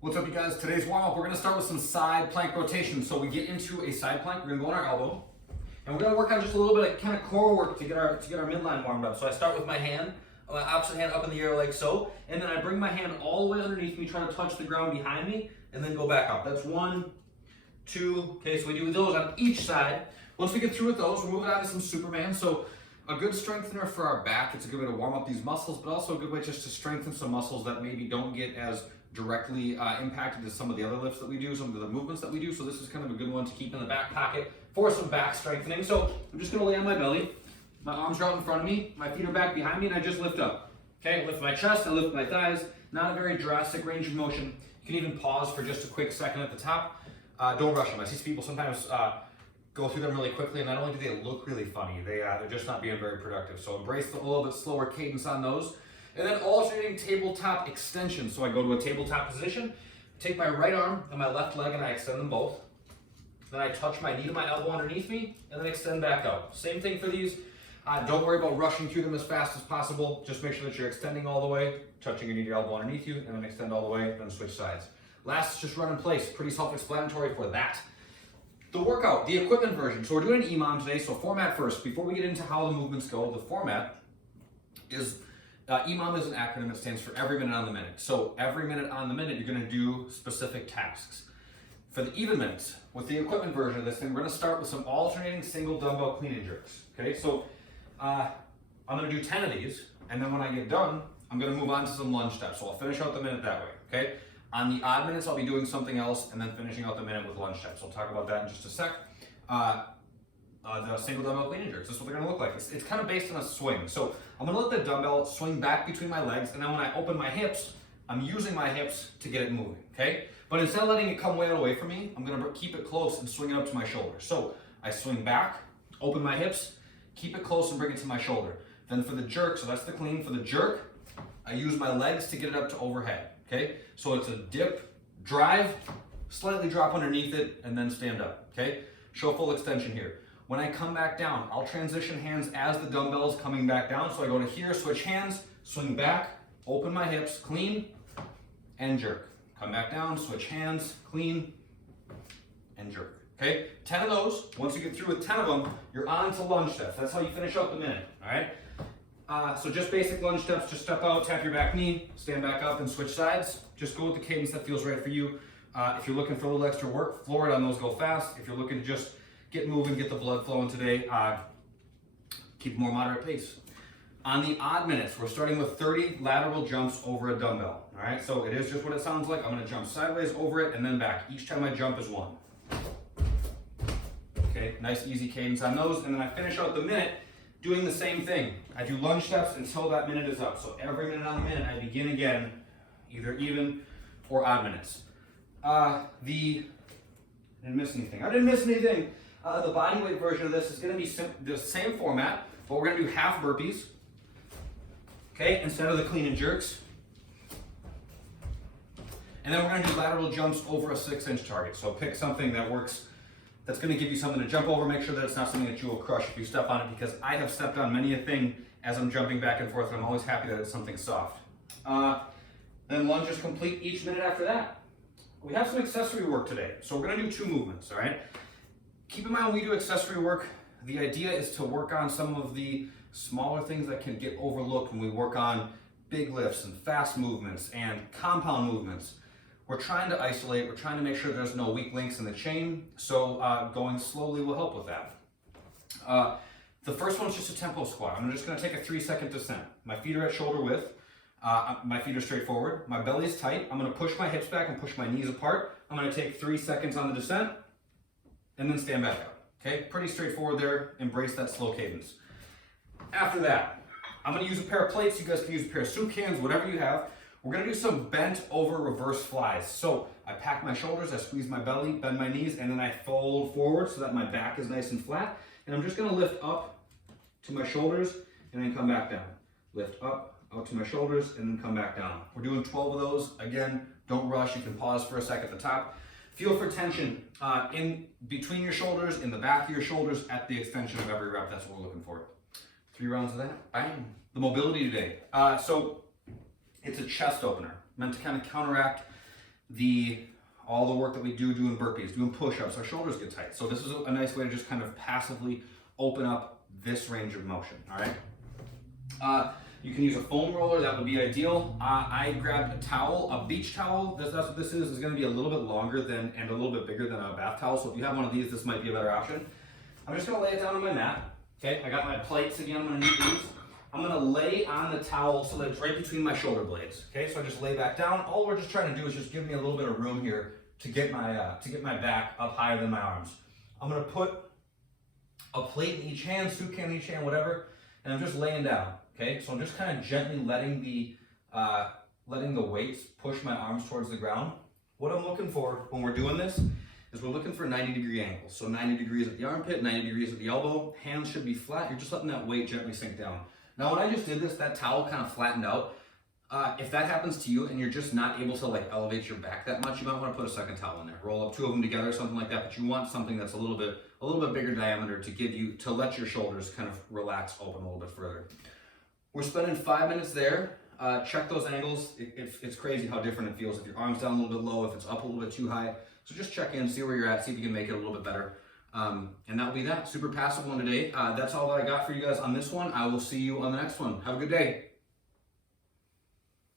What's up, you guys? Today's warm-up, we're going to start with some side plank rotation. So we get into a side plank, we're going to go on our elbow, and we're going to work on just a little bit of kind of core work to get our midline warmed up. So I start with my hand, my opposite hand up in the air like so, and then I bring my hand all the way underneath me, try to touch the ground behind me, and then go back up. That's 1, 2, okay, so we do those on each side. Once we get through with those, we're moving on to some Superman. So a good strengthener for our back, it's a good way to warm up these muscles, but also a good way just to strengthen some muscles that maybe don't get as directly impacted as some of the other lifts that we do, some of the movements that we do. So this is kind of a good one to keep in the back pocket for some back strengthening. So I'm just gonna lay on my belly, my arms are out in front of me, my feet are back behind me, and I just lift up. Okay, lift my chest, I lift my thighs, not a very drastic range of motion. You can even pause for just a quick second at the top. Don't rush them. I see people sometimes go through them really quickly, and not only do they look really funny, they're just not being very productive. So embrace the little bit slower cadence on those. And then alternating tabletop extension. So I go to a tabletop position, take my right arm and my left leg and I extend them both. Then I touch my knee to my elbow underneath me and then extend back out. Same thing for these. Don't worry about rushing through them as fast as possible. Just make sure that you're extending all the way, touching your knee to your elbow underneath you, and then extend all the way, then switch sides. Last is just run in place. Pretty self-explanatory for that. The workout, the equipment version. So we're doing an EMOM today, so format first. Before we get into how the movements go, the format is, EMOM is an acronym that stands for every minute on the minute. So every minute on the minute, you're gonna do specific tasks. For the even minutes, with the equipment version of this thing, we're gonna start with some alternating single dumbbell clean and jerks. Okay, so I'm gonna do 10 of these, and then when I get done, I'm gonna move on to some lunge steps. So I'll finish out the minute that way, okay? On the odd minutes, I'll be doing something else and then finishing out the minute with lunge steps. I'll talk about that in just a sec. The single dumbbell clean and jerks, this is what they're gonna look like. It's kind of based on a swing. So I'm gonna let the dumbbell swing back between my legs, and then when I open my hips, I'm using my hips to get it moving, okay? But instead of letting it come way away from me, I'm gonna keep it close and swing it up to my shoulder. So I swing back, open my hips, keep it close and bring it to my shoulder. Then for the jerk, so that's the clean, for the jerk, I use my legs to get it up to overhead, okay? So it's a dip, drive, slightly drop underneath it, and then stand up, okay? Show full extension here. When I come back down, I'll transition hands as the dumbbell is coming back down. So I go to here, switch hands, swing back, open my hips, clean, and jerk. Come back down, switch hands, clean, and jerk. Okay, 10 of those. Once you get through with 10 of them, you're on to lunge steps. That's how you finish out the minute, all right? So just basic lunge steps, just step out, tap your back knee, stand back up, and switch sides. Just go with the cadence that feels right for you. If you're looking for a little extra work, floor it on those, go fast. If you're looking to just get moving, get the blood flowing today, keep a more moderate pace. On the odd minutes, we're starting with 30 lateral jumps over a dumbbell, all right? So it is just what it sounds like. I'm gonna jump sideways over it and then back. Each time I jump is 1. Okay, nice easy cadence on those. And then I finish out the minute doing the same thing. I do lunge steps until that minute is up. So every minute on the minute, I begin again, either even or odd minutes. I didn't miss anything. The body weight version of this is going to be the same format, but we're going to do half burpees, okay, instead of the clean and jerks. And then we're going to do lateral jumps over a 6-inch target. So pick something that works, that's going to give you something to jump over. Make sure that it's not something that you will crush if you step on it, because I have stepped on many a thing as I'm jumping back and forth, and I'm always happy that it's something soft. Then lunges complete each minute after that. We have some accessory work today. So we're going to do 2 movements, all right? Keep in mind when we do accessory work, the idea is to work on some of the smaller things that can get overlooked when we work on big lifts and fast movements and compound movements. We're trying to isolate, we're trying to make sure there's no weak links in the chain, so going slowly will help with that. The first one's just a tempo squat. I'm just gonna take a 3-second descent. My feet are at shoulder width, my feet are straight forward, my belly is tight. I'm gonna push my hips back and push my knees apart. I'm gonna take 3 seconds on the descent, and then stand back up, okay? Pretty straightforward there, embrace that slow cadence. After that, I'm gonna use a pair of plates, you guys can use a pair of soup cans, whatever you have. We're gonna do some bent over reverse flies. So I pack my shoulders, I squeeze my belly, bend my knees, and then I fold forward so that my back is nice and flat. And I'm just gonna lift up to my shoulders and then come back down. Lift up, out to my shoulders, and then come back down. We're doing 12 of those. Again, don't rush, you can pause for a sec at the top. Feel for tension in between your shoulders, in the back of your shoulders, at the extension of every rep. That's what we're looking for. 3 rounds of that, bang. The mobility today. So it's a chest opener, meant to kind of counteract all the work that we do doing burpees, doing push-ups, our shoulders get tight. So this is a nice way to just kind of passively open up this range of motion, all right? You can use a foam roller, that would be ideal. I grabbed a towel, a beach towel. That's what this is. It's gonna be a little bit longer than and a little bit bigger than a bath towel. So if you have one of these, this might be a better option. I'm just gonna lay it down on my mat. Okay, I got my plates again, I'm gonna need these. I'm gonna lay on the towel so that it's right between my shoulder blades. Okay, so I just lay back down. All we're just trying to do is just give me a little bit of room here to get my back up higher than my arms. I'm gonna put a plate in each hand, soup can in each hand, whatever, and I'm just laying down. Okay, so I'm just kind of gently letting the weights push my arms towards the ground. What I'm looking for when we're doing this is we're looking for 90-degree angles. So 90 degrees at the armpit, 90 degrees at the elbow. Hands should be flat. You're just letting that weight gently sink down. Now, when I just did this, that towel kind of flattened out. If that happens to you and you're just not able to like elevate your back that much, you might want to put a second towel in there. Roll up two of them together, something like that. But you want something that's a little bit bigger diameter to let your shoulders kind of relax, open a little bit further. We're spending 5 minutes there. Check those angles. It's crazy how different it feels if your arm's down a little bit low, if it's up a little bit too high. So just check in, see where you're at, see if you can make it a little bit better. And that'll be that. Super passive one today. That's all that I got for you guys on this one. I will see you on the next one. Have a good day.